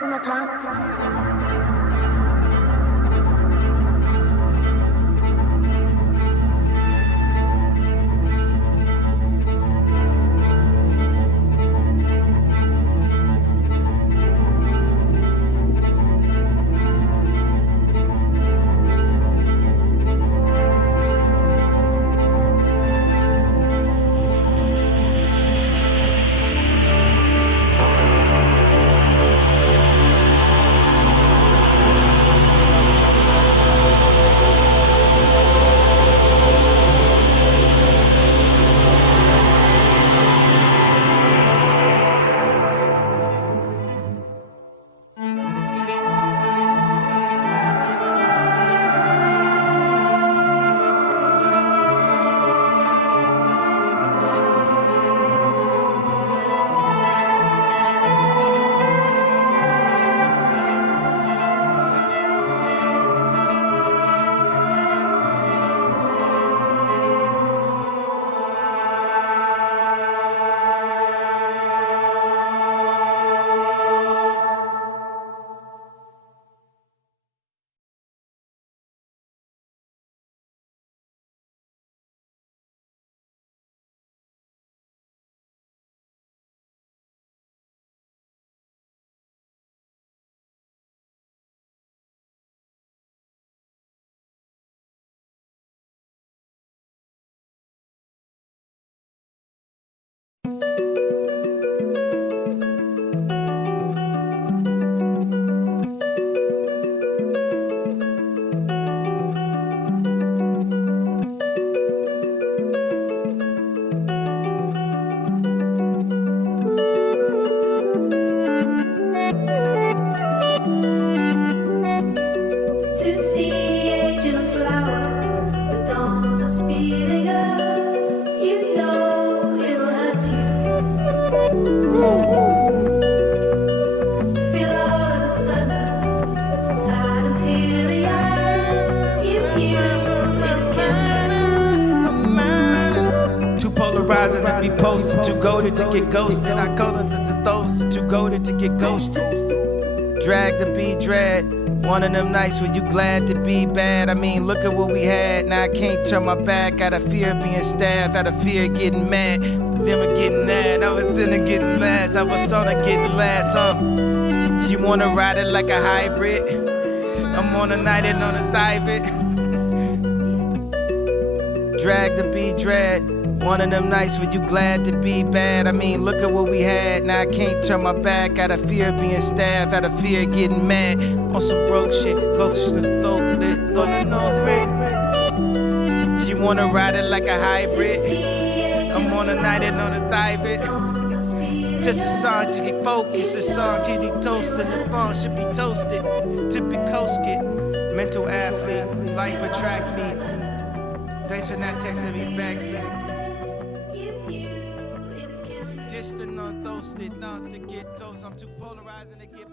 jonatan. To see age in a flower, the dawns are speeding up. You know it'll hurt you. Feel all of a sudden tired and teary-eyed. You knew it'd kill you. Too polarizing to be posted, too goated to get ghosted. I call it the those, too goated to get ghosted. Drag to be dragged. One of them nights when you glad to be bad. I mean, look at what we had. Now I can't turn my back. Out of fear of being stabbed, out of fear of getting mad. Them are getting mad. I was in her getting last. I was on her getting last. She wanna ride it like a hybrid. I'm on a night and on a dive. Drag to be dragged. One of them nights when you glad to be bad. I mean, look at what we had. Now I can't turn my back. Out of fear of being stabbed, out of fear of getting mad. On some broke shit, focus the throat lit, throwing over it. She wanna ride it like a hybrid. I'm on a night and on a dive. Just a song to get focused, a song to be toasted. The phone should be toasted. Typical skit, mental athlete, life attract me. Thanks for not texting me back. Just to not toasted, not to get toast. I'm too polarizing to get